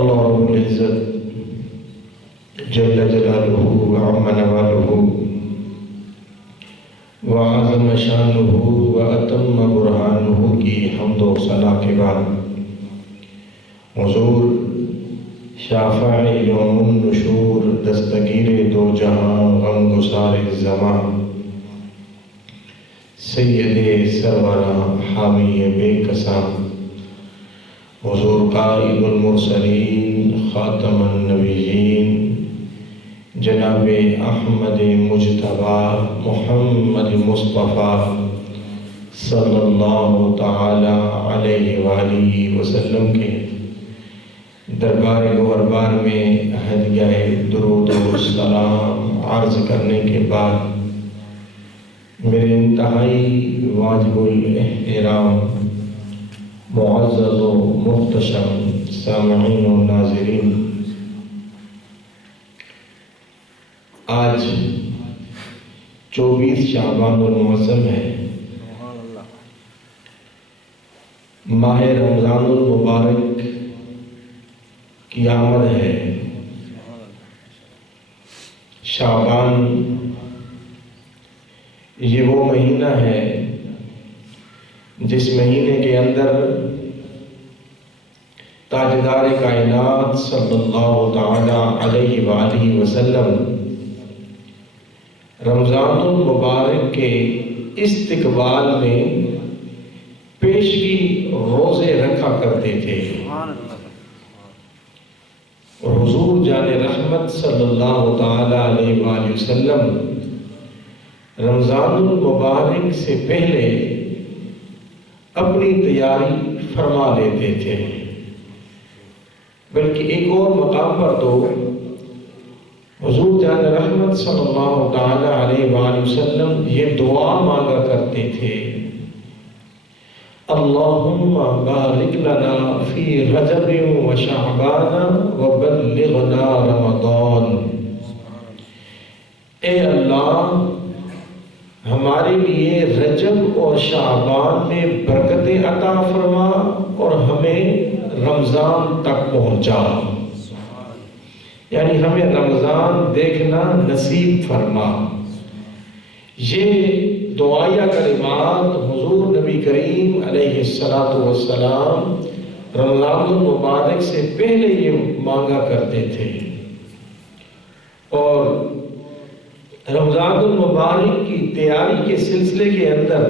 اللہ رب العزت جل جلالہ وعم نوالہ وعظم شانہ واتم برہانہ کی حمد و ثنا کے بعد حضور شافع یوم النشور دستگیر دو جہاں غمگسار زمان سید سرورہ حامی بے کساں حضور قائد المرسلین خاتم النبیین جناب احمد مجتبی محمد مصطفیٰ صلی اللہ تعالی علیہ وآلہ وسلم کے دربار گوہربار میں ہدیہ درود و سلام عرض کرنے کے بعد میرے انتہائی واجب الاحترام معزز و محتشم سامعین و ناظرین، آج 24 شعبان المعظم ہے، ماہ رمضان المبارک کی آمد ہے۔ شعبان یہ وہ مہینہ ہے جس مہینے کے اندر تاجدار کائنات صلی اللہ تعالی علیہ وآلہ وسلم رمضان المبارک کے استقبال میں پیشگی روزے رکھا کرتے تھے، اور حضور جان رحمت صلی اللہ تعالی علیہ وآلہ وسلم رمضان المبارک سے پہلے اپنی تیاری فرما لیتے تھے، بلکہ ایک اور مقام پر تو حضور جان رحمت صلی اللہ تعالی علیہ وآلہ وسلم یہ دعا مانگا کرتے تھے، اللہم بارک لنا فی رجب و شعبان وبلغنا رمضان۔ اے اللہ ہمارے لیے رجب اور شعبان میں برکتیں عطا فرما اور ہمیں رمضان تک پہنچا، یعنی ہمیں رمضان دیکھنا نصیب فرما۔ یہ دعائیہ کلمات حضور نبی کریم علیہ السلام رمضان المبارک سے پہلے یہ مانگا کرتے تھے، اور رمضان المبارک کی تیاری کے سلسلے کے اندر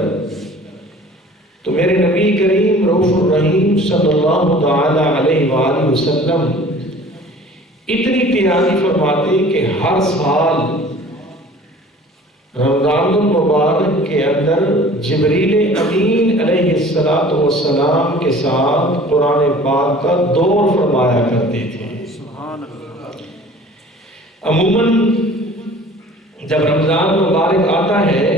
تو میرے نبی کریم رؤوف الرحیم صلی اللہ تعالی علیہ وآلہ وسلم اتنی تیاری فرماتے کہ ہر سال رمضان المبارک کے اندر جبریل امین علیہ السلام کے ساتھ قرآن پاک کا دور فرمایا کرتے تھے۔ عموماً جب رمضان مبارک آتا ہے،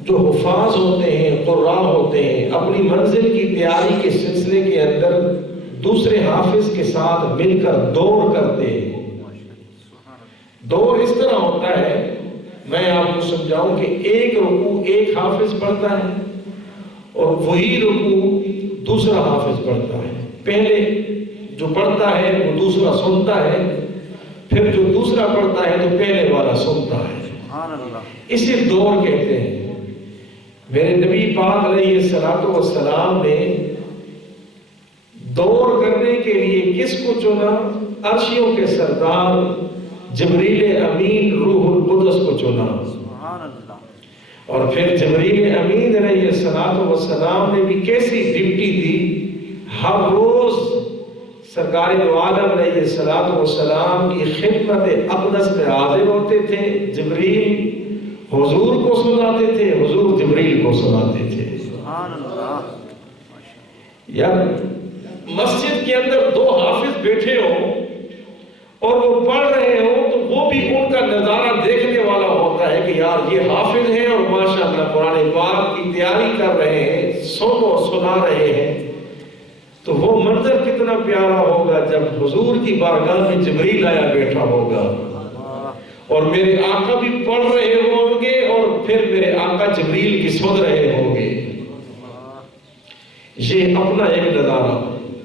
جو حفاظ ہوتے ہیں، قراء ہوتے ہیں، اپنی منزل کی تیاری کے سلسلے کے اندر دوسرے حافظ کے ساتھ مل کر دور کرتے ہیں۔ دور اس طرح ہوتا ہے، میں آپ کو سمجھاؤں کہ ایک رکوع ایک حافظ پڑھتا ہے اور وہی رکوع دوسرا حافظ پڑھتا ہے۔ پہلے جو پڑھتا ہے وہ دوسرا سنتا ہے، پھر جو دوسرا پڑھتا ہے تو پہلے والا سنتا ہے، اسے دور کہتے ہیں۔ میرے نبی پاک علیہ السلام نے دور کرنے کے لیے کس کو چنا؟ عرشیوں کے سردار جبریل امین روح القدس کو چنا، اور پھر جبریل امین علیہ السلام نے بھی کیسی ڈیوٹی دی، ہر روز سرکار دو عالم علیہ السلام کی خدمت اقدس میں حاضر ہوتے تھے۔ جبریل حضور کو سناتے تھے، حضور جبریل کو سناتے تھے۔ یا مسجد کے اندر دو حافظ بیٹھے ہوں اور وہ پڑھ رہے ہوں تو وہ بھی ان کا نظارہ دیکھنے والا ہوتا ہے کہ یار یہ حافظ ہیں اور ماشاءاللہ قرآن پاک کی تیاری کر رہے ہیں، سن اور سنا رہے ہیں، تو وہ منظر کتنا پیارا ہوگا جب حضور کی بارگاہ میں جبریل آیا بیٹھا ہوگا اور میرے آقا بھی پڑھ رہے ہوں گے اور پھر میرے آقا جبریل کی سن رہے ہوں گے۔ یہ اپنا ایک نظارہ